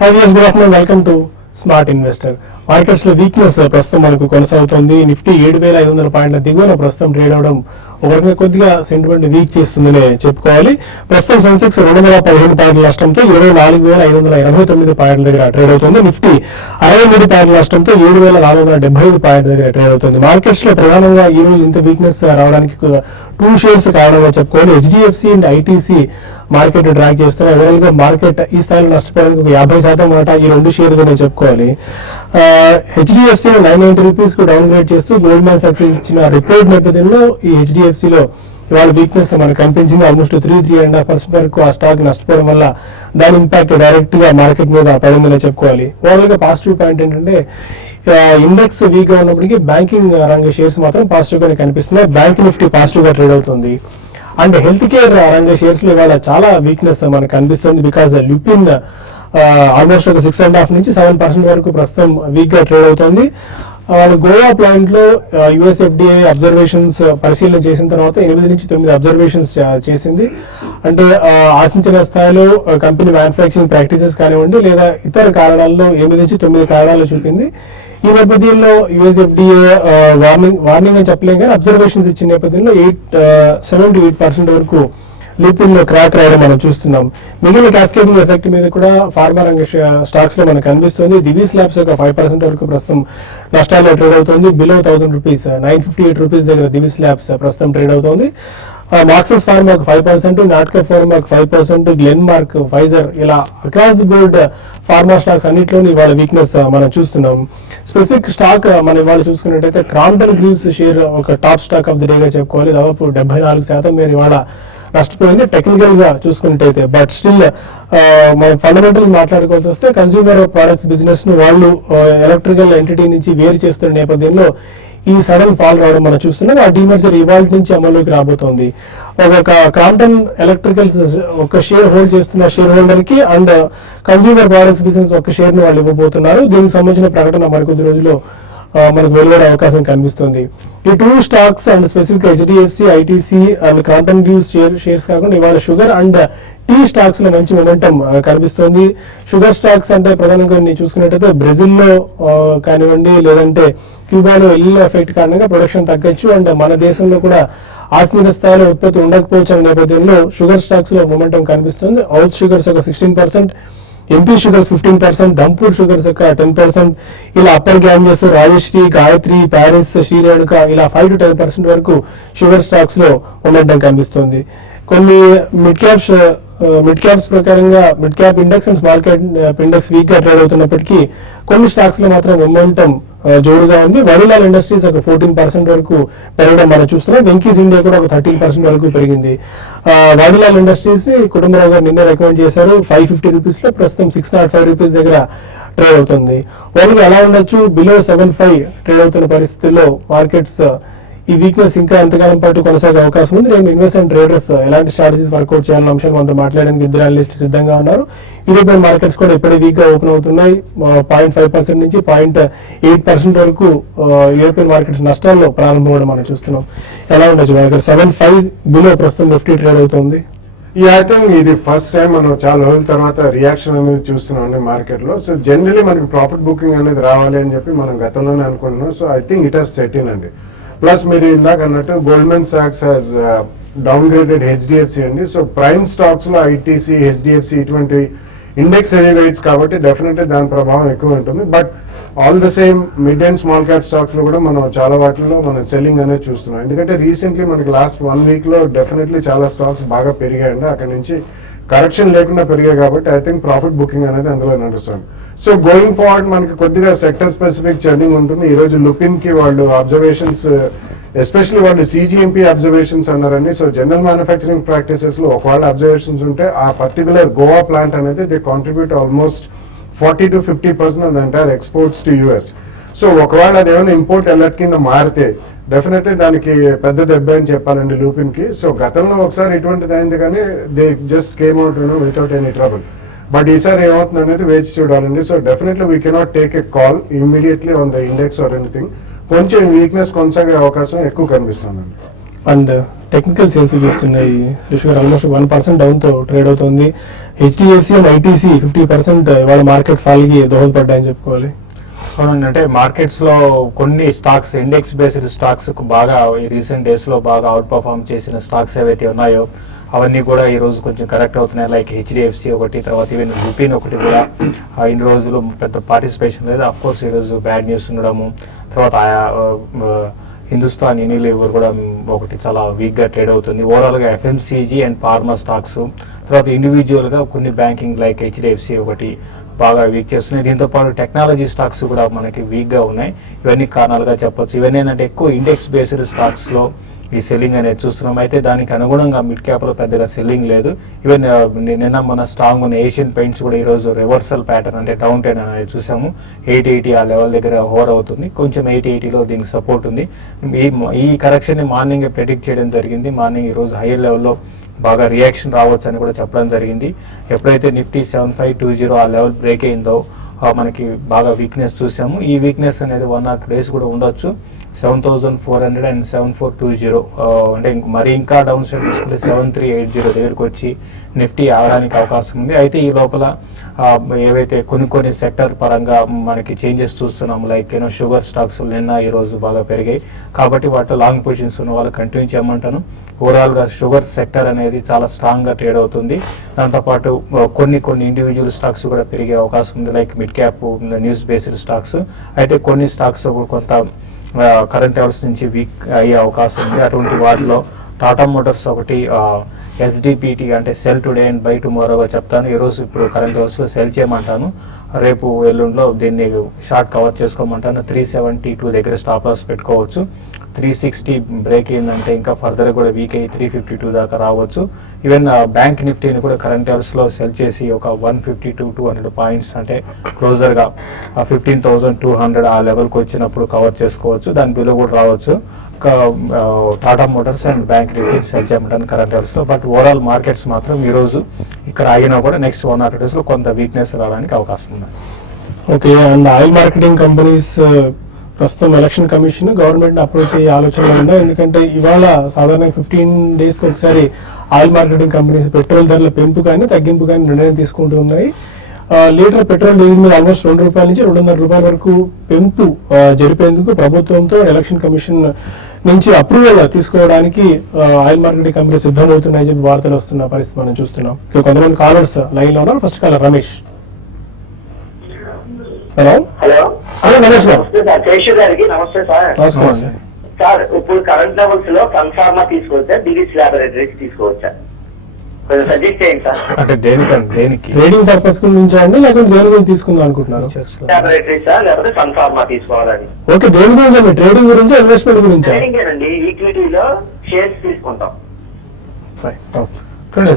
Hi viewers, good afternoon. Welcome to Smart Investor. Markets లో weakness ప్రస్తుతం మనకు కొనసాగుతోంది. నిఫ్టీ 7,500 పాయింట్ల దిగువన ప్రస్తుతం ట్రేడ్ అవడం ఒకరికి కొద్దిగా సెంటిమెంట్ వీక్ చేస్తుందనే చెప్పుకోవాలి. ప్రస్తుతం సెన్సెక్స్ 215 పాయింట్ల నష్టంతో 24,589 పాయింట్ల దగ్గర ట్రేడ్ అవుతుంది. నిఫ్టీ 63 పాయింట్ల నష్టంతో 7,475 పాయింట్ల దగ్గర ట్రేడ్ అవుతుంది. మార్కెట్స్ లో ప్రధానంగా ఈ రోజు ఇంత వీక్నెస్ రావడానికి 2 షేర్స్ కారణంగా చెప్పుకోవాలి. HDFC and ITC market drag చేస్తున్నారు. ఓవరాల్ గా మార్కెట్ ఈ స్థాయిలో నష్టపోవడానికి 50% మాట ఈ 2 షేర్లు చెప్పుకోవాలి. HDFC 990 రూపీస్ కు డౌన్ గ్రేడ్ చేస్తూ గోల్డ్మాన్ సాక్స్ ఇచ్చిన రిపోర్ట్ నేపథ్యంలో ఈ HDFC లో ఇవాళ వీక్నెస్ మనకు కనిపించింది. ఆల్మోస్ట్ 3.5% వరకు ఆ స్టాక్ నష్టపోవడం వల్ల దాని ఇంపాక్ట్ డైరెక్ట్ గా మార్కెట్ మీద పడిందని చెప్పుకోవాలి. ఓవరాల్ గా పాజిటివ్ పాయింట్ ఏంటంటే ఇండెక్స్ వీక్ గా ఉన్నప్పటికీ బ్యాంకింగ్ రంగ షేర్స్ మాత్రం పాజిటివ్ గానే కనిపిస్తున్నాయి. బ్యాంక్ నిఫ్టీ పాజిటివ్ గా ట్రేడ్ అవుతుంది. అండ్ హెల్త్ కేర్ రంగ షేర్స్ లో ఇవాళ చాలా వీక్నెస్ మనకు కనిపిస్తుంది. బికాస్ లుపిన్ ఆల్మోస్ట్ ఒక 6.5 నుంచి 7% వరకు ప్రస్తుతం వీక్ గా ట్రేడ్ అవుతుంది. వాళ్ళు గోవా ప్లాంట్ లో US FDA అబ్జర్వేషన్స్ పరిశీలన చేసిన తర్వాత 8 నుంచి 9 అబ్జర్వేషన్స్ చేసింది. అంటే ఆశించిన స్థాయిలో కంపెనీ మ్యానుఫ్యాక్చరింగ్ ప్రాక్టీసెస్ కానివ్వండి లేదా ఇతర కారణాల్లో 8 నుంచి 9 కారణాలు చూపింది. ఈ నేపథ్యంలో US FDA వార్నింగ్ అని చెప్పలేం కానీ అబ్జర్వేషన్స్ ఇచ్చిన నేపథ్యంలో 7 to 8% వరకు లిపిన్ లో క్రాక్ రావడం మనం చూస్తున్నాం. మిగిలిన క్యాస్కేడింగ్ ఎఫెక్ట్ మీద కూడా ఫార్మా రంగ స్టాక్స్ లో మనకు కనిపిస్తుంది. దివీస్ ల్యాబ్స్ ఒక 5% వరకు ప్రస్తుతం నష్టాల్లో ట్రేడ్ అవుతుంది. బిలో 1,000 రూపీస్ 958 రూపీస్ దగ్గర దివీస్ ల్యాబ్స్ ప్రస్తుతం ట్రేడ్ అవుతుంది. మాక్సెస్ ఫార్మా ఒక 5%, నాట్కా ఫార్మా ఒక 5%, గ్లెన్మార్క్, ఫైజర్ ఇలా across the board pharma stocks అన్నింటిలోని ఇవాళ వీక్నెస్ మనం చూస్తున్నాం. స్పెసిఫిక్ స్టాక్ మనం ఇవాళ చూసుకున్నట్టయితే క్రాంప్టన్ గ్రీవ్స్ షేర్ ఒక టాప్ స్టాక్ ఆఫ్ ది డేగా చెప్పుకోవాలి. దాదాపు 74% మీరు ఇవాళ నష్టపోయింది టెక్నికల్ గా చూసుకున్నట్టయితే. బట్ స్టిల్ మనం ఫండమెంటల్స్ మాట్లాడుకోవాల్సి వస్తే కన్స్యూమర్ ప్రొడక్ట్స్ బిజినెస్ ను వాళ్ళు ఎలక్ట్రికల్ ఎంటిటీ నుంచి వేరు చేస్తున్న నేపథ్యంలో ఈ సడన్ ఫాల్ రావడం మనం చూస్తున్నాం. ఆ డీమర్జర్ ఇవాళ నుంచి అమల్లోకి రాబోతోంది. ఒక క్రాంప్టన్ ఎలక్ట్రికల్స్ ఒక షేర్ హోల్డ్ చేస్తున్న షేర్ హోల్డర్ కి అండ్ కన్స్యూమర్ ప్రొడక్ట్స్ బిజినెస్ ఒక షేర్ ను వాళ్ళు ఇవ్వబోతున్నారు. దీనికి సంబంధించిన ప్రకటన మరికొద్ది రోజుల్లో మనకు వెలువడే అవకాశం కనిపిస్తుంది. ఈ 2 stocks and specific HDFC, ITC and Crompton Greaves shares కాకుండా ఇవాళ షుగర్ అండ్ టీ స్టాక్స్ లో మంచి మొమెంటం కనిపిస్తుంది. షుగర్ స్టాక్స్ అంటే ప్రధానంగా చూసుకున్నట్టయితే బ్రెజిల్ లో కానివ్వండి లేదంటే క్యూబాలో ఎల్ ఎఫెక్ట్ కారణంగా ప్రొడక్షన్ తగ్గచ్చు అండ్ మన దేశంలో కూడా ఆశించిన స్థాయిలో ఉత్పత్తి ఉండకపోవచ్చు అనే నేపథ్యంలో షుగర్ స్టాక్స్ లో మొమెంటం కనిపిస్తుంది. ఔత్ షుగర్స్ ఒక 16%, MP షుగర్స్ 15%, దంపూర్ షుగర్స్ ఒక 10%, ఇలా upper Ganges, Rajshri, Gayatri, Paris, శ్రీరేణుక ఇలా 5 to 10% వరకు షుగర్ స్టాక్స్ లో మొమెంటం కనిపిస్తుంది. కొన్ని మిడ్ క్యాప్స్ ప్రకారంగా mid cap index and small cap index week గా ట్రేడ్ అవుతున్నప్పటికీ కొన్ని స్టాక్స్ లో మాత్రం మొమెంటం జోరుగా ఉంది. వడిలాల్ ఇండస్ట్రీస్ ఒక 14% వరకు పెరగడం మనం చూస్తున్నాం. వెంకీస్ ఇండియా కూడా ఒక 13% వరకు పెరిగింది. వడిలాల్ ఇండస్ట్రీస్ కుటుంబరావు గారు నిన్న రికమెండ్ చేశారు 550 రూపీస్ లో, ప్రస్తుతం 605 రూపీస్ దగ్గర ట్రేడ్ అవుతుంది. వాళ్ళకి ఎలా ఉండొచ్చు బిలో 75 ట్రేడ్ అవుతున్న పరిస్థితుల్లో మార్కెట్స్ ఈ వీక్నెస్ ఇంకా ఎంతకాలం పాటు కొనసాగే అవకాశం ఉంది. నేను ఇన్వెస్ట్మెంట్ ట్రేడర్స్ ఎలాంటి స్ట్రాటజీస్ వర్కౌట్ చేయాలన్న అంశాలు మనతో మాట్లాడడానికి 2 అనలిస్ట్ సిద్ధంగా ఉన్నారు. యూరోపియన్ మార్కెట్స్ కూడా ఇప్పుడే వీక్ గా ఓపెన్ అవుతున్నాయి. 0.5% నుంచి 0.8% వరకు యూరోపియన్ మార్కెట్స్ నష్టాల్లో ప్రారంభం కూడా మనం చూస్తున్నాం. ఎలా ఉండొచ్చు మనకి 75 బిలో ప్రస్తుతం నిఫ్టీ ట్రేడ్ అవుతుంది. ఐ థింక్ ఇది ఫస్ట్ టైం మనం చాలా రోజుల తర్వాత రియాక్షన్ అనేది చూస్తున్నాం మార్కెట్ లో. సో జనరలీ మనకి ప్రాఫిట్ బుకింగ్ అనేది రావాలి అని చెప్పి మనం గతంలోనే అనుకుంటున్నాం. So I think it has set in అండి. ప్లస్ మీరు ఇందాక అన్నట్టు Goldman socks has down graded HDFC అండి. సో ప్రైమ్ స్టాక్స్ లో ITC, HDFC ఇటువంటి ఇండెక్స్ హెవీ వెయిట్స్ కాబట్టి డెఫినెట్లీ దాని ప్రభావం ఎక్కువ ఉంటుంది. But all the same mid and small cap stocks లో కూడా మనం చాలా వాటిలో మనం సెల్లింగ్ అనేది చూస్తున్నాం. ఎందుకంటే రీసెంట్లీ మనకి లాస్ట్ 1 వీక్ లో డెఫినెట్లీ చాలా స్టాక్స్ బాగా పెరిగాయండి. అక్కడ నుంచి కరెక్షన్ లేకుండా పెరిగాయి కాబట్టి ఐ థింక్ ప్రాఫిట్ బుకింగ్ అనేది అందులో నడుస్తుంది. సో గోయింగ్ ఫార్వర్డ్ మనకి కొద్దిగా సెక్టర్ స్పెసిఫిక్ చర్నింగ్ ఉంటుంది. ఈ రోజు లుపిన్ కి వాళ్ళు అబ్జర్వేషన్స్ ఎస్పెషల్లీ వాళ్ళు CGMP అబ్జర్వేషన్స్ అన్నారండి. సో జనరల్ మ్యానుఫ్యాక్చరింగ్ ప్రాక్టీసెస్ లో ఒకవేళ అబ్జర్వేషన్స్ ఉంటే ఆ పర్టికులర్ గోవా ప్లాంట్ అనేది they contribute almost 40 to 50% of the entire exports to US. So ఒకవేళ అదేమైనా ఇంపోర్ట్ అలర్ట్ కింద మారితే డెఫినెట్లీ దానికి పెద్ద దెబ్బ అని చెప్పాలండి లూపిన్ కి. సో గతంలో ఒకసారి ఇటువంటిది అయింది కానీ they just came out without any trouble. But ఈసారి ఏమవుతుంది అనేది వేచి చూడాలండి. So definitely we cannot take a call immediately on the index or anything. కొంచెం వీక్నెస్ కొనసాగే అవకాశం ఎక్కువ కనిపిస్తుందండి. అండ్ టెక్నికల్ సేల్స్ చూస్తున్నాయి సురేష్ గారు, ఆల్మోస్ట్ 1% డౌన్ తో ట్రేడ్ అవుతుంది. హెచ్డిఎఫ్సి అండ్ ఐటీసీ 50% ఇవాళ మార్కెట్ ఫాల్ కి దోహదపడ్డాయని చెప్పుకోవాలి. అవునండి, అంటే మార్కెట్స్ లో కొన్ని స్టాక్స్, ఇండెక్స్ బేస్డ్ స్టాక్స్ బాగా ఈ రీసెంట్ డేస్ లో బాగా అవుట్ పర్ఫార్మ్ చేసిన స్టాక్స్ ఏవైతే ఉన్నాయో అవన్నీ కూడా ఈ రోజు కొంచెం కరెక్ట్ అవుతున్నాయి. లైక్ హెచ్డిఎఫ్సి ఒకటి, తర్వాత ఈవెన్ లుపిన్ ఒకటి కూడా ఇన్ని రోజులు పెద్ద పార్టిసిపేషన్ లేదు. అఫ్ కోర్స్ ఈ రోజు బ్యాడ్ న్యూస్ ఉండడము, తర్వాత హిందుస్థాన్ యూనిలీవర్ కూడా ఒకటి చాలా వీక్ గా ట్రేడ్ అవుతుంది. ఓవరాల్ గా ఎఫ్ఎంసీజీ అండ్ ఫార్మా స్టాక్స్, తర్వాత ఇండివిజువల్ గా కొన్ని బ్యాంకింగ్ లైక్ హెచ్డిఎఫ్సి ఒకటి బాగా వీక్ చేస్తున్నాయి. దీంతో పాటు టెక్నాలజీ స్టాక్స్ కూడా మనకి వీక్ గా ఉన్నాయి. ఇవన్నీ కారణాలుగా చెప్పొచ్చు. ఇవన్నీ ఏంటంటే ఎక్కువ ఇండెక్స్ బేస్డ్ స్టాక్స్ లో ఈ సెల్లింగ్ అనేది చూస్తున్నాం. అయితే దానికి అనుగుణంగా మిడ్ క్యాప్ లో పెద్దగా సెల్లింగ్ లేదు. ఈవెన్ నిన్న మన స్ట్రాంగ్ ఉన్న ఏషియన్ పెయింట్స్ కూడా ఈ రోజు రివర్సల్ ప్యాటర్న్ అంటే డౌన్ ట్రెండ్ అనేది చూసాము. 880 ఆ లెవెల్ దగ్గర హోర్ అవుతుంది. కొంచెం 880లో దీనికి సపోర్ట్ ఉంది. ఈ కరెక్షన్ ని మార్నింగ్ ప్రెడిక్ట్ చేయడం జరిగింది. మార్నింగ్ ఈ రోజు హైయర్ లెవెల్లో బాగా రియాక్షన్ రావచ్చు అని కూడా చెప్పడం జరిగింది. ఎప్పుడైతే నిఫ్టీ 7520 ఆ లెవెల్ బ్రేక్ అయిందో మనకి బాగా వీక్నెస్ చూసాము. ఈ వీక్నెస్ అనేది 1 or 2 days కూడా ఉండొచ్చు. 7400 అండ్ 7420 అంటే మరి ఇంకా డౌన్ సైడ్ తీసుకుంటే 7380 దగ్గరకు వచ్చి నిఫ్టీ ఆగడానికి అవకాశం ఉంది. అయితే ఈ లోపల ఏవైతే కొన్ని సెక్టర్ పరంగా మనకి చేంజెస్ చూస్తున్నాం, లైక్ షుగర్ స్టాక్స్ నిన్న ఈ రోజు బాగా పెరిగాయి. కాబట్టి వాటిలో లాంగ్ పొజిషన్స్ ఉన్న వాళ్ళు కంటిన్యూ చేయమంటాను. ఓవరాల్ గా షుగర్ సెక్టర్ అనేది చాలా స్ట్రాంగ్ గా ట్రేడ్ అవుతుంది. దాంతోపాటు కొన్ని ఇండివిజువల్ స్టాక్స్ కూడా పెరిగే అవకాశం ఉంది, like mid cap news based stocks. అయితే కొన్ని స్టాక్స్ కొంత కరెంట్ లెవెల్స్ నుంచి వీక్ అయ్యే అవకాశం ఉంది. అటువంటి వాటిలో టాటా మోటార్స్ ఒకటి, ఎస్డిపిటి అంటే సెల్ టుడే అండ్ బై టుమారోగా చెప్తాను. ఈరోజు ఇప్పుడు కరెంట్ లెవెల్స్ లో సెల్ చేయమంటాను. రేపు ఎల్లుండిలో దీన్ని షార్ట్ కవర్ చేసుకోమంటాను. 372 దగ్గర స్టాప్ లాస్ పెట్టుకోవచ్చు. 360 బ్రేక్ అయిందంటే ఇంకా ఫర్దర్ కూడా వీక్ అయ్యి 352 దాకా రావచ్చు. ఈవెన్ బ్యాంక్ నిఫ్టీని కూడా కరెంట్ లెవెల్స్ లో సెల్ చేసి ఒక 150-200 పాయింట్స్ అంటే క్లోజర్ గా 15,200 ఆ లెవెల్ కి వచ్చినప్పుడు కవర్ చేసుకోవచ్చు. దాని బిలో కూడా రావచ్చు. Tata Motors and Bank Nifty sell చేయమంటాను కరెంట్ లెవెల్స్ లో. బట్ ఓవరాల్ మార్కెట్స్ మాత్రం ఈ రోజు ఇక్కడ ఆగినా కూడా నెక్స్ట్ 1 or 2 days లో కొంత వీక్నెస్ రావడానికి అవకాశం ఉంది. Okay, and oil marketing companies ప్రస్తుతం ఎలక్షన్ కమిషన్ గవర్నమెంట్ అప్రోచ్ అయ్యే ఆలోచనలు ఉన్నాయి. ఎందుకంటే ఇవాళ సాధారణంగా 15 days కి ఒకసారి ఆయిల్ మార్కెటింగ్ కంపెనీస్ పెట్రోల్ ధరల పెంపు కానీ తగ్గింపు కానీ నిర్ణయం తీసుకుంటూ ఉన్నాయి. లీటర్ పెట్రోల్ డీజిల్ మీద ఆల్మోస్ట్ ₹2 నుంచి ₹2.5 వరకు పెంపు జరిపేందుకు ప్రభుత్వంతో ఎలక్షన్ కమిషన్ నుంచి అప్రూవల్ తీసుకోవడానికి ఆయిల్ మార్కెటింగ్ కంపెనీ సిద్ధమవుతున్నాయని చెప్పి వార్తలు వస్తున్న పరిస్థితి మనం చూస్తున్నాం. కొంతమంది కాలర్స్ లైన్ లో ఉన్నారు. First caller Ramesh. Hello hello Ramesh గారు. శేషు గారికి నమస్తే సార్. నమస్కారం సార్. సార్ ఇప్పుడు కరెంట్ లెవెల్స్ లో కన్ఫార్మా తీసుకోవచ్చా, డివిస్ ల్యాబొరేటరీస్ తీసుకోవచ్చా? కొంచెం సజెస్ట్ చేయండి సార్. అంటే దేనికి ట్రేడింగ్ పర్పస్ గురించి అండి, లేకపోతే దేని గురించి తీసుకుందాం అనుకుంటున్నారు? ల్యాబొరేటరీసా లేకపోతే కన్ఫార్మా తీసుకోవాలని? ఓకే, దేని గురించి అండి? ట్రేడింగ్ గురించి, ఇన్వెస్ట్మెంట్ గురించి? ట్రేడింగ్ అండి, ఈక్విటీలో షేర్స్ తీసుకుంటాం.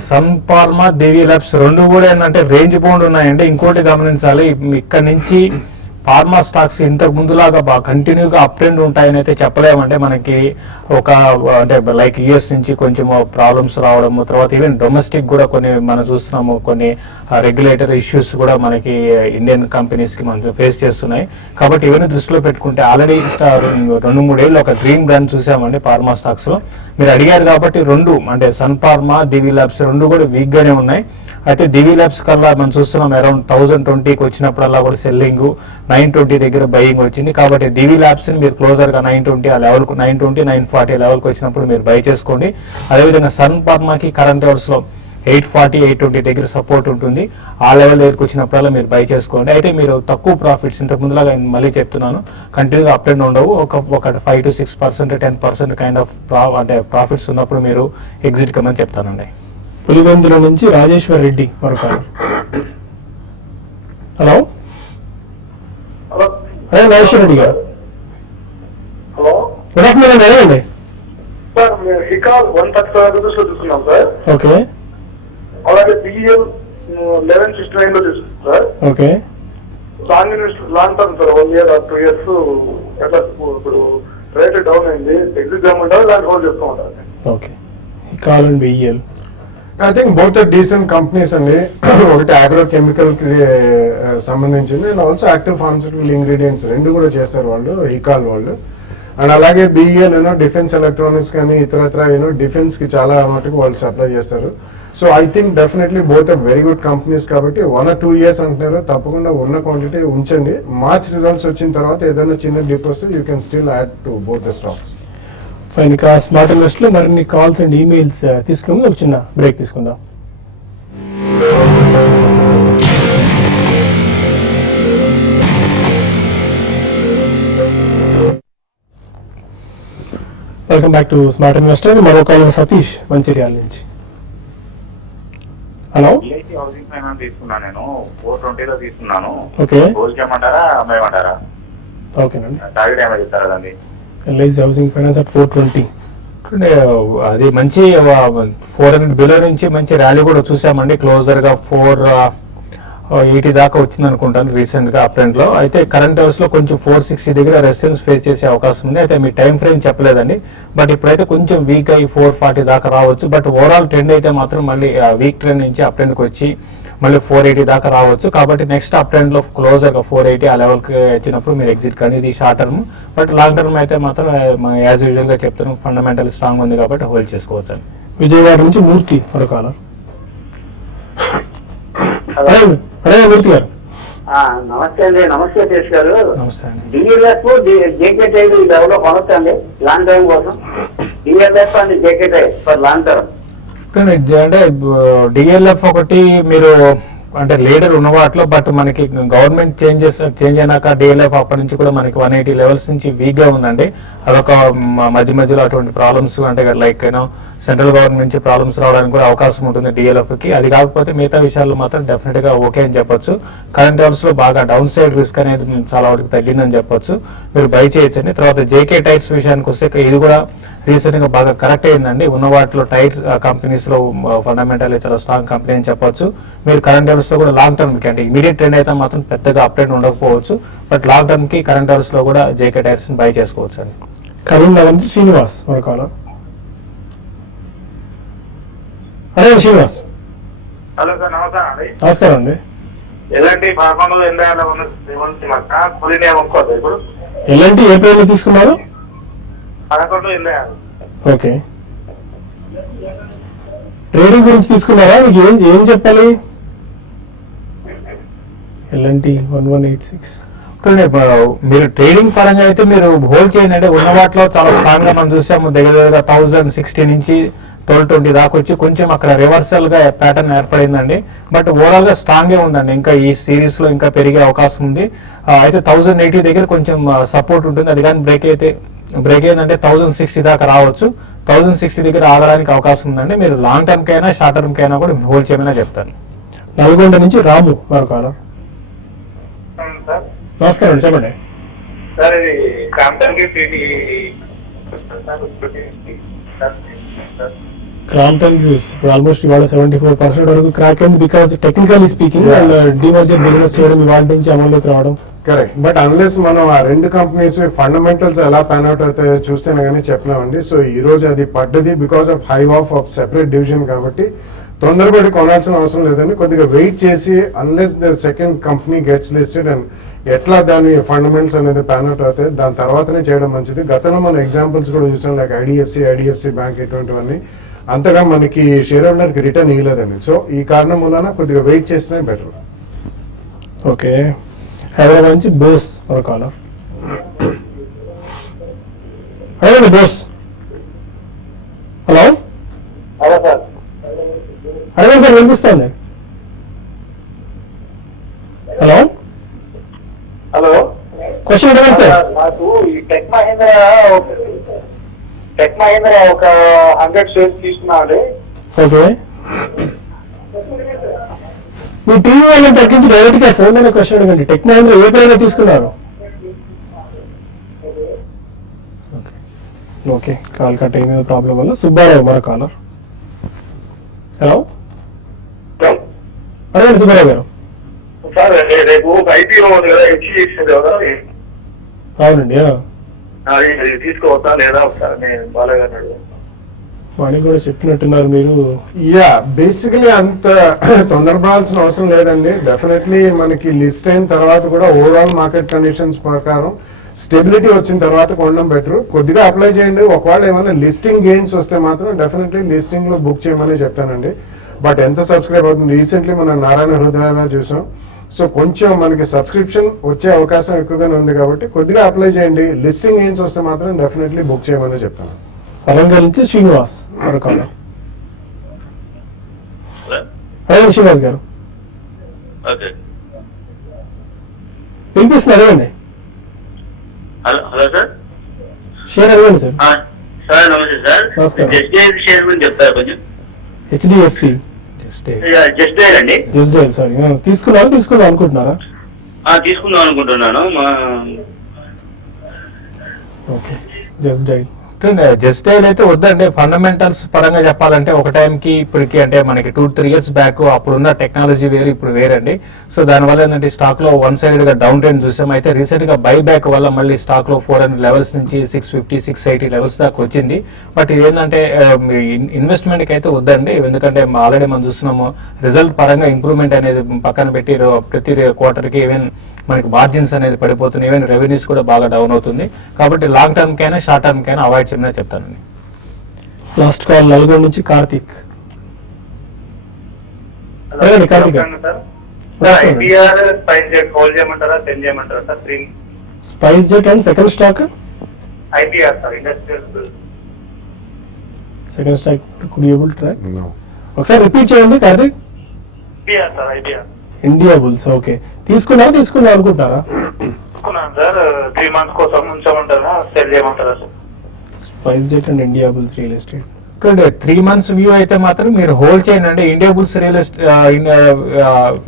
సన్ ఫార్మా, దేవి ల్యాబ్స్ రెండు కూడా ఏంటంటే రేంజ్ బౌండ్ ఉన్నాయండి. ఇంకోటి గమనించాలి, ఇక్కడ నుంచి ఫార్మా స్టాక్స్ ఇంతకు ముందులాగా బాగా కంటిన్యూగా అప్ ట్రెండ్ ఉంటాయని అయితే చెప్పలేమంటే మనకి ఒక అంటే లైక్ యుఎస్ నుంచి కొంచెం ప్రాబ్లమ్స్ రావడము, తర్వాత ఈవెన్ డొమెస్టిక్ కూడా కొన్ని మనం చూస్తున్నాము, కొన్ని రెగ్యులేటరీ ఇష్యూస్ కూడా మనకి ఇండియన్ కంపెనీస్ కి మనం ఫేస్ చేస్తున్నాయి. కాబట్టి ఇవన్నీ దృష్టిలో పెట్టుకుంటే ఆల్రెడీ 2-3 ఏళ్ళు ఒక డ్రీమ్ రన్ చూసామండి ఫార్మా స్టాక్స్ లో. మీరు అడిగారు కాబట్టి రెండు అంటే సన్ ఫార్మా, దివి ల్యాబ్స్ రెండు కూడా వీక్ గానే ఉన్నాయి. అయితే దివి ల్యాబ్స్ కల్లా మనం చూస్తున్నాం అరౌండ్ 1020కి వచ్చినప్పుడల్లా కూడా సెల్లింగ్, 920 దగ్గర బయింగ్ వచ్చింది. కాబట్టి దివి ల్యాబ్స్ ని మీరు క్లోజర్ గా 920 ఆ లెవెల్ కు 920-940 లెవెల్ కు వచ్చినప్పుడు మీరు బై చేసుకోండి. అదేవిధంగా సన్ ఫార్మాకి కరెంట్ లెవెల్స్ లో 840-820 దగ్గర సపోర్ట్ ఉంటుంది. ఆ లెవెల్ దగ్గరకు వచ్చినప్పుడల్లా మీరు బై చేసుకోండి. అయితే మీరు తక్కువ ప్రాఫిట్స్, ఇంతకు ముందులాగా మళ్ళీ చెప్తున్నాను, కంటిన్యూగా అప్ అండ్ ఉండవు. ఒక 5-6%, 10% కైండ్ ఆఫ్ అంటే ప్రాఫిట్స్ ఉన్నప్పుడు మీరు ఎగ్జిట్ కమని చెప్తానండి. పులివెందుల నుంచి రాజేశ్వర్ రెడ్డి మరొక. హలో హలో రాజేశ్వర్ రెడ్డి గారు. హలో, గుడ్ ఆఫ్టర్నూన్ అండి. అదేనండి సార్ మేము హికాల్ 135 రూపీస్ లో తీసుకున్నాం సార్. ఓకే అలాగే బిఎల్ 1169 లో తీసుకున్నాం sir. Okay, long term sir, 1 year or 2 years. ఎట్లా ఇప్పుడు రేట్ డౌన్ అయింది, ఎగ్జిట్ చేయమంటారు, దాన్ని హోల్డ్ చేస్తూ ఉంటారు. Okay, Hikal and BL I think both are decent companies అండి. ఒకటి అగ్రో కెమికల్ కి సంబంధించింది and also active pharmaceutical ingredients రెండు కూడా చేస్తారు వాళ్ళు, ఈకాల్ వాళ్ళు. అండ్ అలాగే బిఈఎల్ డిఫెన్స్ ఎలక్ట్రానిక్స్ కానీ ఇతరత్ర డిఫెన్స్ కి చాలా మటుకు వాళ్ళు సప్లై చేస్తారు. So I think definitely both are very good companies కాబట్టి 1 or 2 years అంటున్నారు, తప్పకుండా ఉన్న క్వాంటిటీ ఉంచండి. మార్చ్ రిజల్ట్స్ వచ్చిన తర్వాత ఏదైనా చిన్న డిప్ వస్తే you can still add to both the stocks. Fine. ఇక స్మార్ట్ ఇన్వెస్ట్ లో మరిన్ని కాల్స్ అండ్ ఈమెయిల్స్ తీసుకుని ఒక చిన్న బ్రేక్ తీసుకుందాం. Welcome back to smart investor. మరో కాల్ సతీష్ మంచిర్యాల నుంచి. హలో. ఎల్ఐసి హౌసింగ్ ఫైనాన్స్ తీసుకున్నాను నేను 420 తీసుకున్నాను. ఓకే. హోల్డ్ చేయమంటారా అమ్మేయమంటారా? ఓకేనండి. టార్గెట్ ఏమైనా చెప్తారా దాన్ని? LIC housing finance at 420. అది మంచి 400 బిలో నుంచి మంచి ర్యాలీ కూడా చూసామండి. క్లోజర్ గా 480 దాకా వచ్చింది అనుకుంటాను రీసెంట్ గా అప్ ట్రెండ్ లో. అయితే కరెంట్ అవర్స్ లో కొంచెం 460 దగ్గర రెసిస్టెన్స్ ఫేస్ చేసే అవకాశం ఉంది. అయితే మీ టైం ఫ్రేమ్ చెప్పలేదండి, బట్ ఇప్పుడైతే కొంచెం వీక్ అయ్యి 440 దాకా రావచ్చు. బట్ ఓవరాల్ ట్రెండ్ అయితే మాత్రం మళ్ళీ వీక్ ట్రెండ్ నుంచి అప్ ట్రెండ్ కి వచ్చి మళ్ళీ 480 దాకా రావచ్చు. కాబట్టి నెక్స్ట్ అప్ ట్రెండ్ లో క్లోజర్ గా 480 ఆ లెవెల్ కి వచ్చినప్పుడు మీరు ఎగ్జిట్ కానీ ఇది short term. But long term అయితే మాత్రం యాజ్ యూజువల్ గా చెప్తాను, ఫండమెంటల్ స్ట్రాంగ్ ఉంది కాబట్టి హోల్డ్ చేసుకోవచ్చు అండి. విజయవాడ నుంచి మూర్తి మరో కాలర్. అదే మూర్తి గారు. నమస్తే అండి. నమస్తే శేష్ గారు. నమస్తే అండి. డిఎల్ఎఫ్ జేకేటై ఈ లెవెల్లో కొనొచ్చండి లాంగ్ టర్మ్ కోసం. DLF and JK Tyre for long term. అంటే డిఎల్ఎఫ్ ఒకటి మీరు అంటే లీడర్ ఉన్న వాటిలో, బట్ మనకి గవర్నమెంట్ చేంజ్ అయినాక డిఎల్ఎఫ్ అప్పటి నుంచి కూడా మనకి 180 లెవెల్స్ నుంచి వీక్ గా ఉందండి. అదొక మధ్య మధ్యలో అటువంటి ప్రాబ్లమ్స్ అంటే లైక్ సెంట్రల్ గవర్నమెంట్ నుంచి ప్రాబ్లమ్స్ రావడానికి కూడా అవకాశం ఉంటుంది డిఎల్ఎఫ్ కి. అది కాకపోతే మిగతా విషయాల్లో మాత్రం డెఫినెట్ గా ఓకే అని చెప్పొచ్చు. కరెంట్ లెవెల్స్ లో బాగా డౌన్ సైడ్ రిస్క్ అనేది చాలా వరకు తగ్గిందని చెప్పొచ్చు, మీరు బై చేయొచ్చండి. తర్వాత జేకే టైర్స్ విషయానికి వస్తే ఇది కూడా రీసెంట్ గా బాగా కరెక్ట్ అయిందండి. ఉన్న వాటిలో టైర్ కంపెనీస్ లో ఫండమెంటల్ చాలా స్ట్రాంగ్ కంపెనీ అని చెప్పొచ్చు. మీరు కరెంట్ లెవెల్స్ లో కూడా లాంగ్ టర్మ్ కి అంటే ఇమీడియట్ ట్రెండ్ అయితే మాత్రం పెద్దగా అప్ ట్రెండ్ ఉండకపోవచ్చు, బట్ లాంగ్ టర్మ్ కి కరెంట్ లెవెల్స్ లో కూడా జేకే టైర్స్ బై చేసుకోవచ్చు అండి. కరీంనగర్ నుంచి శ్రీనివాస్ మరో కాలర్. అదే శ్రీనివాస్. హలో సార్, నమస్కారం అండి. నమస్కారం అండి. ఎలాంటి 11 కూలీని అమ్ముకోవద్దు ఇప్పుడు? ఎలాంటి ఏ పేర్లు తీసుకున్నారు? 11 ఓకే. ట్రేడింగ్ గురించి తీసుకున్నారా? మీకు ఏం చెప్పాలి? ఎల్ఎన్టీ 1186. మీరు ట్రేడింగ్ పరంగా అయితే మీరు హోల్డ్ చేయండి. అంటే ఉన్న వాటిలో చాలా స్ట్రాంగ్ గా మనం చూసాము, దగ్గర 1060 నుంచి 1220 దాకా వచ్చి కొంచెం అక్కడ రివర్సల్ గా ప్యాటర్న్ ఏర్పడిందండి. బట్ ఓవరాల్ గా స్ట్రాంగ్ గా ఉందండి. ఇంకా ఈ సిరీస్ లో ఇంకా పెరిగే అవకాశం ఉంది. అయితే 1080 దగ్గర కొంచెం సపోర్ట్ ఉంటుంది. అది కానీ బ్రేక్ అయిందంటే 1060 దాకా రావచ్చు. 1060 దగ్గర ఆగడానికి అవకాశం ఉందండి. మీరు లాంగ్ టర్మ్ కైనా షార్ట్ టర్మ్ కైనా కూడా హోల్డ్ చేయమని చెప్తాను. నల్గొండ నుంచి రాము మరో కాలర్. నమస్కారం అండి, చెప్పండి. సార్ ఇది క్రాంప్టన్ వ్యూస్ ఇప్పుడు ఆల్మోస్ట్ ఇవాళ 74% వరకు క్రాక్ అయింది. Because technically speaking and demerger business చేయడం ఇవాళ నుంచి అమల్లోకి రావడం కరెక్ట్. బట్ అన్లెస్ మనం ఆ రెండు కంపెనీస్ ఫండమెంటల్స్ ఎలా ప్యాన్ అవుట్ అవుతాయో చూస్తేనే కానీ చెప్పలేమండి. సో ఈ రోజు అది పడ్డది because of high of separate division కాబట్టి తొందరపడి కొనాల్సిన అవసరం లేదండి. కొద్దిగా వెయిట్ చేసి unless the second company gets listed and ఎట్లా దాని ఫండమెంటల్స్ అనేది ప్యాన్ అవుట్ అవుతాయి దాని తర్వాతనే చేయడం మంచిది. గతంలో మనం ఎగ్జాంపుల్స్ కూడా చూసాం, లైక్ ఐడిఎఫ్సి బ్యాంక్ ఇటువంటివన్నీ అంతగా మనకి షేర్ హోల్డర్ కి రిటర్న్ ఇవ్వలేదండి. సో ఈ కారణం వలన కొద్దిగా వెయిట్ చేసినా బెటర్. ఓకే. హైదరాబాద్ నుంచి బోస్ ఒక కాలర్. అదే బోస్. హలో. Hello sir. అదే సార్ వినిపిస్తుంది. హలో. హలో. క్వశ్చన్ అడగండి సార్. నాకు ఈ టెక్ మహేంద్ర ఒక 100 షేర్స్ తీసుకున్నాను. ఓకే. మీ టీవీ వాళ్ళని తగ్గించి డైరెక్ట్ గా ఫోన్ అనే క్వశ్చన్ అడగండి. టెక్ మహేంద్ర ఏ ప్రైస్ తీసుకున్నారు? ఓకే, కాల్ కట్ అయిన ప్రాబ్లం వల్ల సుబ్బారావు మరో కాలర్. హలో. అడగండి సుబ్బారావు గారు. సార్ రేపు ఐపీఓ ఉంది కదా, హెచ్డిఎఫ్సి కదా, అవునండి. అది తీసుకోవచ్చా లేదా ఒకసారి నేను బాలేదన్నాడు. వాణి కూడా చెప్పినట్టున్నారు మీరు. యా, బేసికలీ అంత తొందరపడాల్సిన అవసరం లేదండి. డెఫినెట్లీ మనకి లిస్ట్ అయిన తర్వాత కూడా ఓవరాల్ మార్కెట్ కండిషన్స్ ప్రకారం స్టెబిలిటీ వచ్చిన తర్వాత కొనడం బెటర్. కొద్దిగా అప్లై చేయండి. ఒకవేళ ఏమైనా లిస్టింగ్ గెయిన్స్ వస్తే మాత్రం డెఫినెట్లీ లిస్టింగ్ లో బుక్ చేయమని చెప్తానండి. బట్ ఎంత సబ్స్క్రైబ్ అవుతుంది, రీసెంట్లీ మనం నారాయణ హృదయాన్ని చూసాం. సో కొంచెం మనకి సబ్స్క్రిప్షన్ వచ్చే అవకాశం ఎక్కువగానే ఉంది కాబట్టి కొద్దిగా అప్లై చేయండి. లిస్టింగ్ గెయిన్స్ వస్తే మాత్రం డెఫినెట్లీ బుక్ చేయమని చెప్తాను. వరంగల్ నుంచి శ్రీనివాస్ అడగండి. సార్ శ్రీనివాస్ గారు ఓకే. వినిపిస్తుంది, అడగండి. Hello sir. షేర్ అడగండి సార్. సార్ నమస్తే సార్. నమస్కారం. జస్ట్ షేర్ గురించి చెప్తారా కొంచెం? హెచ్డిఎఫ్సి జస్ట్ డైల్ అండి. Just dial. సారీ, తీసుకుందాం అనుకుంటున్నారా? తీసుకుందాం అనుకుంటున్నాను. Okay, just dial. Just dial అయితే వద్దండి. ఫండమెంటల్స్ పరంగా చెప్పాలంటే ఒక టైంకి ఇప్పటికి అంటే మనకి 2-3 years బ్యాక్ అప్పుడున్న టెక్నాలజీ వేరు, ఇప్పుడు వేరండి. సో దానివల్ల ఏంటంటే స్టాక్ లో వన్ సైడ్ గా డౌన్ ట్రెండ్ చూసాం. అయితే రీసెంట్ గా బై బ్యాక్ వల్ల మళ్ళీ స్టాక్ లో 400 లెవెల్స్ నుంచి 650-680 లెవెల్స్ దాకా వచ్చింది. బట్ ఇదేంటంటే ఇన్వెస్ట్మెంట్ కి అయితే వద్దండి. ఎందుకంటే ఆల్రెడీ మనం చూస్తున్నాము రిజల్ట్ పరంగా ఇంప్రూవ్మెంట్ అనేది పక్కన పెట్టి ప్రతి క్వార్టర్ కి ఈవెన్ మనకి మార్జిన్స్ అనేది పడిపోతున్నాయి, ఈవెన్ రెవెన్యూస్ కూడా బాగా డౌన్ అవుతుంది. కాబట్టి లాంగ్ టర్మ్ కైనా షార్ట్ టర్మ్ కైనా అవాయిడ్ చేయమని చెప్తానండి. లాస్ట్ కాల్ నల్గొండ నుంచి కార్తీక్. అడగండి Karthik. IPR spice jet hold చేయమంటారా, సెండ్ చేయమంటారా sir? Spice jet and second stock IPR sir, industrial. Second stock could you able track? No. ఒకసారి రిపీట్ చేయండి Karthik. IPR sir, IPR India bulls. Okay, తీసుకుందాం అనుకుంటున్నారా? తీసుకున్నాను సార్. 3 months కోసం ఉంచమంటారా, సెల్ చేయమంటారా sir? Spice jet and India bulls real estate. 3 months view అయితే మాత్రం మీరు హోల్డ్ చేయండి. ఇండియా బుల్స్ రియల్ ఎస్టేట్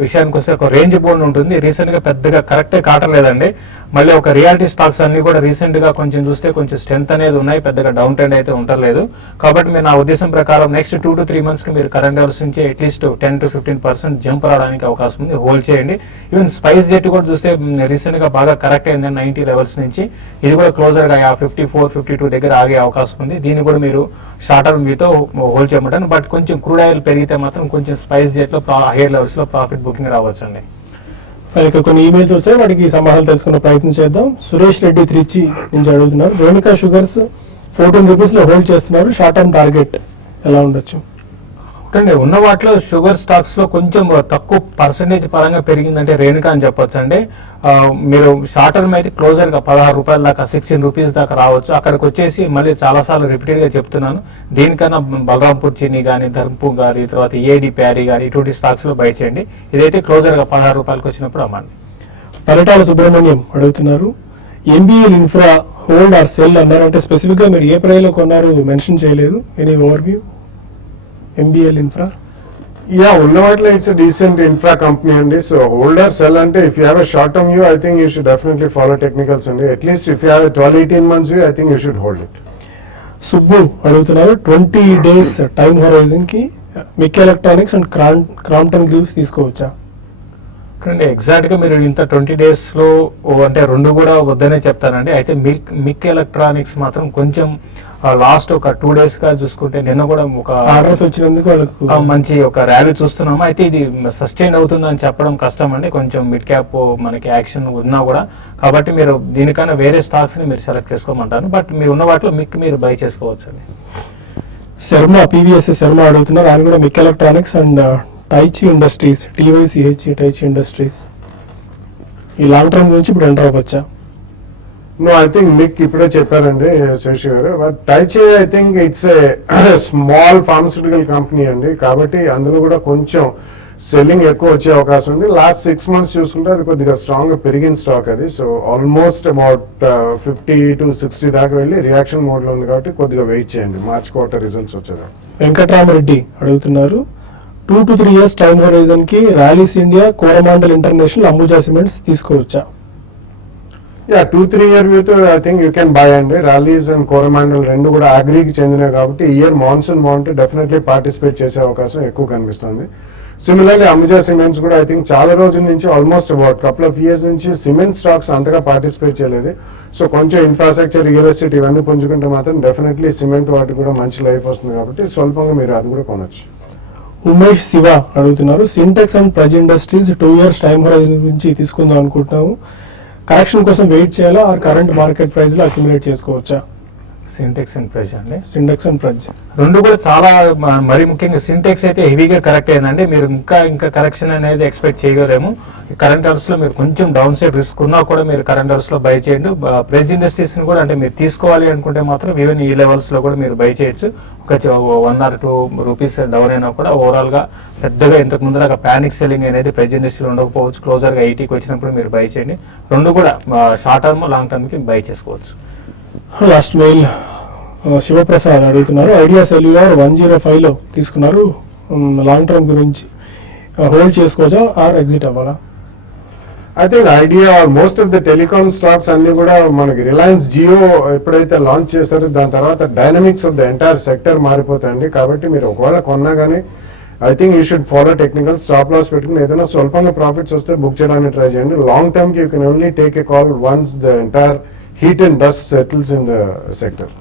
విషయానికి వస్తే ఒక రేంజ్ బోర్డ్ ఉంటుంది. రీసెంట్ గా పెద్దగా కరెక్టే కావట్లేదండి. మళ్ళీ ఒక రియాలిటీ స్టాక్స్ అన్ని కూడా రీసెంట్ గా కొంచెం చూస్తే కొంచెం స్ట్రెంత్ అనేది ఉన్నాయి, పెద్దగా డౌన్ ట్రెండ్ అయితే ఉండలేదు. కాబట్టి మీరు నా ఉద్దేశం ప్రకారం నెక్స్ట్ 2 to 3 months కి మీరు కరెంట్ లెవెల్స్ నుంచి అట్లీస్ట్ 10 to 15% జంప్ రావడానికి అవకాశం ఉంది. హోల్డ్ చేయండి. ఈవెన్ స్పైస్ జెట్ కూడా చూస్తే రీసెంట్ గా బాగా కరెక్ట్ అయింది 90 లెవెల్స్ నుంచి. ఇది కూడా క్లోజర్ గా 54-52 దగ్గర ఆగే అవకాశం ఉంది. దీన్ని కూడా మీరు షార్ట్ టర్మ్ వ్యూతో హోల్డ్ చేయమంటాను. బట్ కొంచెం క్రూడ్ ఆయిల్ పెరిగితే మాత్రం కొంచెం స్పైస్ జెట్ లో హైయర్ లెవెల్స్ లో ప్రాఫిట్ బుకింగ్ రావచ్చండి. ఇక కొన్ని ఈమెయిల్స్ వచ్చాయి, వాటికి సమాధానం తెలుసుకునే ప్రయత్నం చేద్దాం. సురేష్ రెడ్డి 3 నుంచి అడుగుతున్నారు, రేణుకా షుగర్స్ 14 రూపీస్ లో హోల్డ్ చేస్తున్నారు, షార్ట్ టర్మ్ టార్గెట్ ఎలా ఉండొచ్చు? అంటే ఉన్న వాటిలో షుగర్ స్టాక్స్ లో కొంచెం తక్కువ పర్సెంటేజ్ పరంగా పెరిగిందంటే రేణుకా అని చెప్పొచ్చు అండి. మీరు షార్ట్ టర్మ్ అయితే క్లోజర్ గా 16 రూపాయల దాకా 16 రూపీస్ దాకా రావచ్చు. అక్కడికి వచ్చేసి మళ్ళీ చాలా సార్లు రిపీటెడ్ గా చెప్తున్నాను, దీనికన్నా బలరాంపూర్ చిన్ని కానీ, ధర్మపూర్ కానీ, తర్వాత ఏడి ప్యారీ కానీ ఇటువంటి స్టాక్స్ లో బై చేయండి. ఇదైతే క్లోజర్ గా 16 రూపాయలకు వచ్చినప్పుడు అమ్మండి. పరిటాల సుబ్రహ్మణ్యం అడుగుతున్నారు, MBL infra hold are cell అన్నారు. అంటే స్పెసిఫిక్ గా మీరు ఏ ప్రైస్ లో కొన్నారు మెన్షన్ చేయలేదు. Any overview MBL infra? Yeah, ఉన్న వాటిలో ఇట్స్ డీసెంట్ ఇన్ఫ్రా కంపెనీ అండి. సో హోల్డర్ సెల్ అంటే if you have a short term view, I think you should definitely follow technicals అండి. At least if you have 12-18 months view, I think you should hold it. Subbu అడుగుతున్నారు, 20 days time horizon కి మిక్ electronics and Crompton Greaves తీసుకోవచ్చా? అంటే exact గా మీరు ఇంత 20 days లో అంటే రెండు కూడా వద్దనే చెప్తానండి. అయితే మిక్ ఎలక్ట్రానిక్స్ మాత్రం కొంచెం లాస్ట్ ఒక 2 days గా చూసుకుంటే నిన్న కూడా ఒక ఆర్డర్స్ వచ్చినందుకు వాళ్ళకు మంచి ఒక ర్యాలీ చూస్తున్నాము. అయితే ఇది సస్టైన్ అవుతుందని చెప్పడం కష్టం అండి, కొంచెం మిడ్ క్యాప్ మనకి యాక్షన్ ఉన్నా కూడా. కాబట్టి మీరు దీనికన్నా వేరే స్టాక్స్ ని మీరు సెలెక్ట్ చేసుకోమంటాను. బట్ మీరు ఉన్న వాటిలో మిక్ మీరు బై చేసుకోవచ్చు అండి. శర్మ పివిఎస్ఎస్ శర్మ అడుగుతున్నారు, ఆయన కూడా MIC electronics and Taichi industries, TYCH Taichi industries ఈ లాంగ్ టర్మ్ గురించి ఇప్పుడు ఎంటర్ అవ్వచ్చా? నో, ఐ థింక్ మిక్ ఇప్పుడే చెప్పారండి శేషి గారు. But Taichi I think it's a small pharmaceutical company అండి. కాబట్టి అందులో కూడా కొంచెం సెల్లింగ్ ఎక్కువ వచ్చే అవకాశం ఉంది. లాస్ట్ 6 months చూసుకుంటే అది కొద్దిగా స్ట్రాంగ్ గా పెరిగిన స్టాక్ అది. సో ఆల్మోస్ట్ అబౌట్ 50 to 60 దాకా వెళ్ళి రియాక్షన్ మోడ్ లో ఉంది. కాబట్టి కొద్దిగా వెయిట్ చేయండి మార్చ్ క్వార్టర్ రిజల్ట్స్ వచ్చేదా. వెంకటరామరెడ్డి అడుగుతున్నారు, 2 to 3 years టైం హోరైజన్ కి Rallis India, Coromandel international, Ambuja cements తీసుకోవచ్చా? యా, 2-3 year వ్యూతో I think you can buy అండి. ర్యాలీస్ అండ్ కోరమాండల్ రెండు కూడా అగ్రికి చెందినవి కాబట్టి ఈ ఇయర్ మాన్సూన్ బాగుంటే డెఫినెట్లీ పార్టిసిపేట్ చేసే అవకాశం ఎక్కువ కనిపిస్తుంది. సిమిలర్లీ అంబుజా సిమెంట్స్ కూడా ఐ థింక్ చాలా రోజుల నుంచి almost about couple of years నుంచి సిమెంట్ స్టాక్స్ అంతగా పార్టిసిపేట్ చేయలేదు. సో కొంచెం ఇన్ఫ్రాస్ట్రక్చర్, రియల్ ఎస్టేట్ ఇవన్నీ పుంజుకుంటే మాత్రం డెఫినెట్లీ సిమెంట్ వాటికి కూడా మంచి లైఫ్ వస్తుంది. కాబట్టి స్వల్పంగా మీరు అది కూడా కొనొచ్చు. ఉమేష్ శివ అడుగుతున్నారు, Sintex and Praj industries 2 years time horizon గురించి తీసుకుందాం అనుకుంటున్నాము. కరెక్షన్ కోసం వెయిట్ చేయాలా ఆర్ కరెంట్ మార్కెట్ ప్రైస్ లో అక్యుములేట్ చేసుకోవచ్చా? సింటెక్స్ అండ్ ప్రెజ్ అండి, సిండెక్స్ అండ్ ప్రజ్ రెండు కూడా చాలా మరి ముఖ్యంగా సింటెక్స్ అయితే హెవీగా కరెక్ట్ అయిందండి. మీరు ఇంకా కరెక్షన్ అనేది ఎక్స్పెక్ట్ చేయలేము. కరెంట్ అవర్స్ లో మీరు కొంచెం డౌన్ సైడ్ రిస్క్ ఉన్నా కూడా మీరు కరెంట్ అవర్స్ లో బై చేయండి. ప్రెజ్ ఇండస్ట్రీస్ ని కూడా అంటే మీరు తీసుకోవాలి అనుకుంటే మాత్రం ఈవెన్ ఈ లెవెల్స్ లో కూడా మీరు బై చేయొచ్చు. ఒక 1 or 2 రూపీస్ డౌన్ అయినా కూడా ఓవరాల్ గా పెద్దగా ఇంతకు ముందు దాకా ప్యానిక్ సెల్లింగ్ అనేది ప్రెజ్ ఇండస్ట్రీలో ఉండకపోవచ్చు. క్లోజర్ గా 80కి వచ్చినప్పుడు మీరు బై చేయండి. రెండు కూడా షార్ట్ టర్మ్ లాంగ్ టర్మ్ కి బై చేసుకోవచ్చు. లాస్ట్ మెయిల్ శివప్రసాద్ అడుగుతున్నారు, ఐడియా సెల్యులార్ 105 లో తీసుకున్నారు, లాంగ్ టర్మ్ గురించి హోల్డ్ చేసుకోవచ్చా ఆర్ ఎగ్జిట్ అవ్వాలా? I think idea most of the telecom stocks అన్ని కూడా మనకి రిలయన్స్ జియో ఎప్పుడైతే లాంచ్ చేశారో దాని తర్వాత dynamics of the entire sector మారిపోతాయండి. కాబట్టి మీరు ఒకవేళ కొన్నా కానీ I think you should follow technical stop loss పెట్టుకుని ఏదైనా స్వల్పంగా ప్రాఫిట్స్ వస్తే బుక్ చేయడానికి ట్రై చేయండి. లాంగ్ టర్మ్ కి you can only take a call once the entire heat and dust settles in the sector.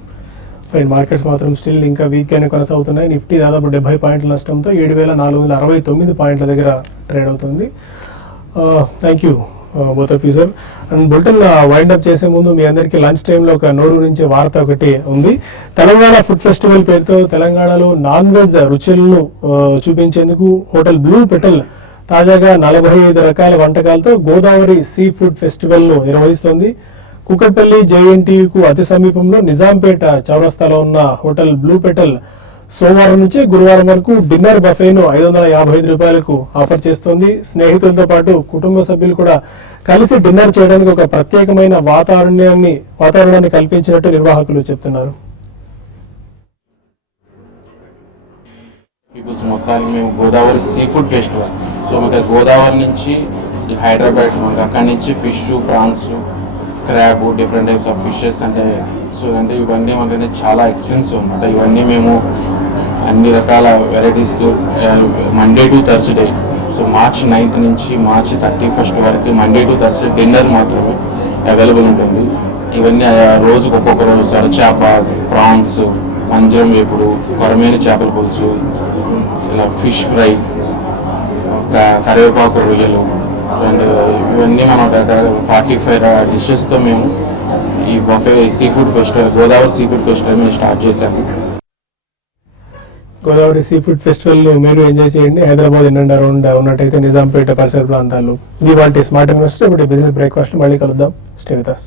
Fine. Markets మాత్రం still ఇంకా weak గానే కొనసాగుతున్నాయి. నిఫ్టీ దాదాపు 70 పాయింట్ల నష్టంతో 7,469 పాయింట్ల దగ్గర ట్రేడ్ అవుతుంది. Thank you both of you sir. And bulletin wind up చేసే ముందు మీ అందరికీ లంచ్ టైంలో ఒక నోరు నుంచి వార్త ఒకటి ఉంది. తెలంగాణ ఫుడ్ ఫెస్టివల్ పేరుతో తెలంగాణలో నాన్ వెజ్ రుచులను చూపించేందుకు హోటల్ బ్లూ పెటల్ తాజాగా 45 రకాల వంటకాలతో గోదావరి సీ ఫుడ్ ఫెస్టివల్ ను నిర్వహిస్తోంది. కుకట్పల్లి జేఎన్టీయూకు అతి సమీపంలో నిజాంపేట చౌరస్తాలో ఉన్న హోటల్ బ్లూ పెటల్ సోమవారం నుంచి గురువారం వరకు డిన్నర్ బఫేను 555 రూపాయలకు ఆఫర్ చేస్తోంది. స్నేహితులతో పాటు కుటుంబ సభ్యులు కూడా కలిసి డిన్నర్ చేయడానికి ఒక ప్రత్యేకమైన వాతావరణాన్ని కల్పించినట్టు నిర్వాహకులు చెప్తున్నారు. పీపుల్స్ మొత్తానికి మేము Godavari sea food festival, so మాకు గోదావరి నుంచి హైదరాబాద్ మనకి అక్కడి నుంచి fish, prawns, crab, different types of fishes అంటే ఇవన్నీ మనకి చాలా ఎక్స్పెన్సివ్ అనమాట. ఇవన్నీ మేము అన్ని రకాల వెరైటీస్తో Monday to Thursday, so March 9th నుంచి March 31st వరకు మండే టు థర్స్డే డిన్నర్ మాత్రమే అవైలబుల్ ఉంటుంది. ఇవన్నీ రోజుకు ఒక్కొక్క రోజు సరచేప, ప్రాన్స్, మంజరం వేపుడు, కొరమేను చేపల పులుసు, ఇలా ఫిష్ ఫ్రై, కరివేపాకు రొయ్యలు అండ్ ఇవన్నీ మనం 45 డిషెస్తో మేము ఈ buffet sea food festival, Godavari sea food festival మేము స్టార్ట్ చేశాము. గోదావరి సీ ఫుడ్ ఫెస్టివల్ మీరు ఎంజాయ్ చేయండి. హైదరాబాద్ ఇన్ అండ్ అరౌండ్ ఉన్నట్టయితే నిజాంపేట పరిసర ప్రాంతాల్లో. ఇది వాటి స్మార్ట్ ఇన్వెస్టర్. ఇప్పుడు బిజినెస్ బ్రేక్ఫాస్ట్ మళ్ళీ కలుద్దాం. Stay with us.